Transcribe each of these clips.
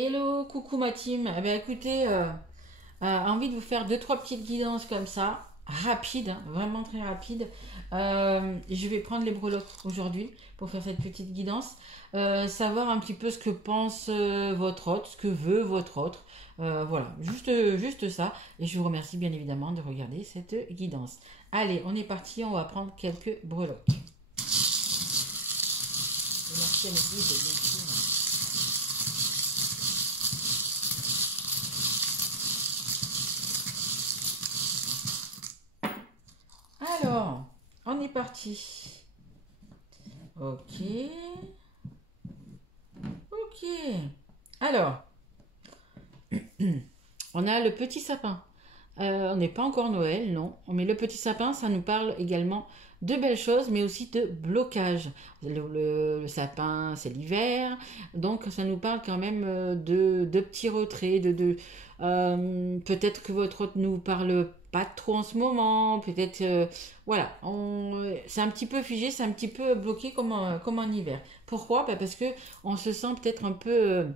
Hello, coucou ma team. Eh bien, écoutez, envie de vous faire deux trois petites guidances comme ça, rapides, hein, vraiment très rapides. Je vais prendre les breloques aujourd'hui pour faire cette petite guidance, savoir un petit peu ce que pense votre hôte, ce que veut votre hôte. Voilà, juste ça. Et je vous remercie bien évidemment de regarder cette guidance. Allez, on est parti, on va prendre quelques breloques. Et merci à mes guides, bien sûr. Alors, on est parti. Ok, ok. Alors, on a le petit sapin. On n'est pas encore Noël, non. Mais le petit sapin, ça nous parle également de belles choses, mais aussi de blocage. Le sapin, c'est l'hiver, donc ça nous parle quand même de petits retraits, peut-être que votre hôte nous parle pas trop en ce moment, peut-être, voilà, c'est un petit peu figé, c'est un petit peu bloqué comme en hiver. Pourquoi? Bah, parce que on se sent peut-être un peu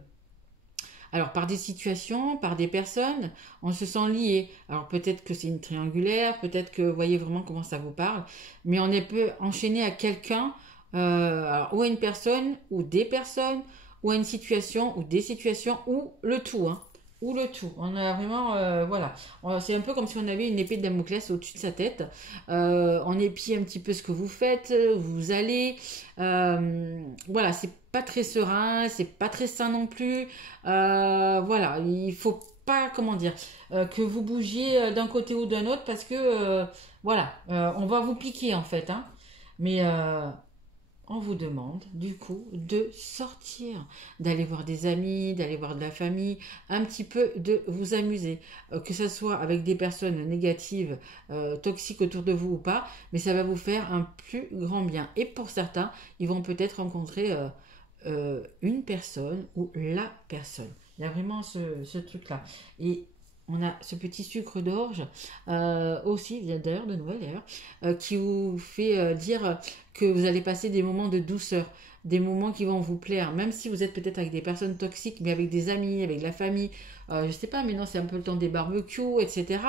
alors, par des situations, par des personnes, on se sent lié. Alors, peut-être que c'est une triangulaire, peut-être que vous voyez vraiment comment ça vous parle, mais on est peu enchaîné à quelqu'un, ou à une personne, ou des personnes, ou à une situation, ou des situations, ou le tout, hein. Ou le tout. On a vraiment, voilà. C'est un peu comme si on avait une épée de Damoclès au-dessus de sa tête. On épie un petit peu ce que vous faites, vous allez. Voilà, c'est pas très serein, c'est pas très sain non plus. Voilà, il faut pas, comment dire, que vous bougiez d'un côté ou d'un autre parce que, voilà, on va vous piquer en fait, hein. Mais on vous demande du coup de sortir, d'aller voir des amis, d'aller voir de la famille, un petit peu de vous amuser, que ce soit avec des personnes négatives, toxiques autour de vous ou pas, mais ça va vous faire un plus grand bien. Et pour certains, ils vont peut-être rencontrer une personne ou la personne. Il y a vraiment ce truc-là. Et on a ce petit sucre d'orge, aussi, d'ailleurs, de Noël d'ailleurs, qui vous fait dire que vous allez passer des moments de douceur, des moments qui vont vous plaire, même si vous êtes peut-être avec des personnes toxiques, mais avec des amis, avec la famille, je sais pas, maintenant c'est un peu le temps des barbecues, etc.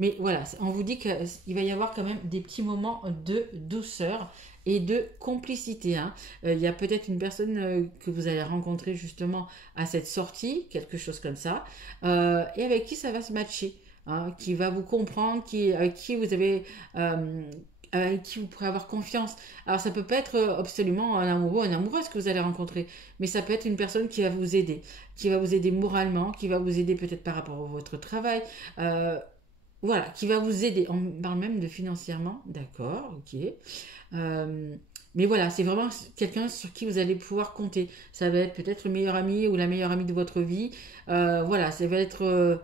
Mais voilà, on vous dit qu'il va y avoir quand même des petits moments de douceur et de complicité, hein. Il y a peut-être une personne que vous allez rencontrer justement à cette sortie, quelque chose comme ça, et avec qui ça va se matcher, hein, qui va vous comprendre, avec qui vous avez, avec qui vous pourrez avoir confiance. Alors ça peut pas être absolument un amoureux, une amoureuse que vous allez rencontrer, mais ça peut être une personne qui va vous aider moralement, qui va vous aider peut-être par rapport à votre travail. Voilà, qui va vous aider. On parle même de financièrement, d'accord, ok. Euh, mais voilà, c'est vraiment quelqu'un sur qui vous allez pouvoir compter. Ça va être peut-être le meilleur ami ou la meilleure amie de votre vie. Voilà, ça va être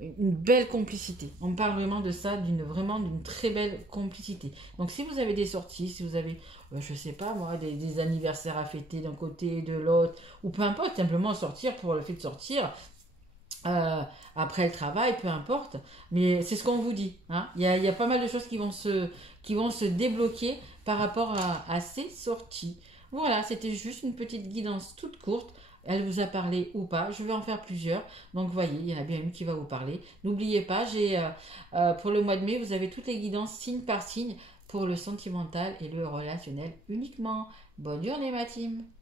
une belle complicité. On parle vraiment de ça, vraiment d'une très belle complicité. Donc si vous avez des sorties, si vous avez, je sais pas moi, des anniversaires à fêter d'un côté et de l'autre, ou peu importe, simplement sortir pour le fait de sortir, euh, après le travail, peu importe. Mais c'est ce qu'on vous dit, hein. Il y a pas mal de choses qui vont se débloquer par rapport à ces sorties. Voilà, c'était juste une petite guidance toute courte. Elle vous a parlé ou pas. Je vais en faire plusieurs. Donc, voyez, il y en a bien une qui va vous parler. N'oubliez pas, pour le mois de mai, vous avez toutes les guidances signe par signe pour le sentimental et le relationnel uniquement. Bonne journée, ma team!